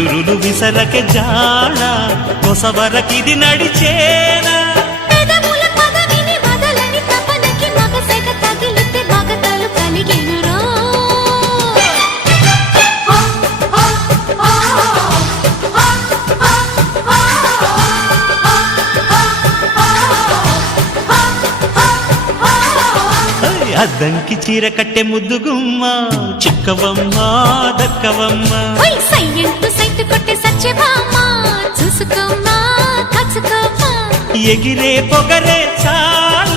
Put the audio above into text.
విసురులు విసరకే జాడ కొసవరకిది నడిచేనా అద్దంకి చీర కట్టె ముద్దుగుమ్మ చిక్కవమ్మ దక్కవమ్మ సైట్ కొట్టే సత్యభామా చూసుకోమ్మా కాచుకోమ్మా ఎగిరే పొగరే చాలు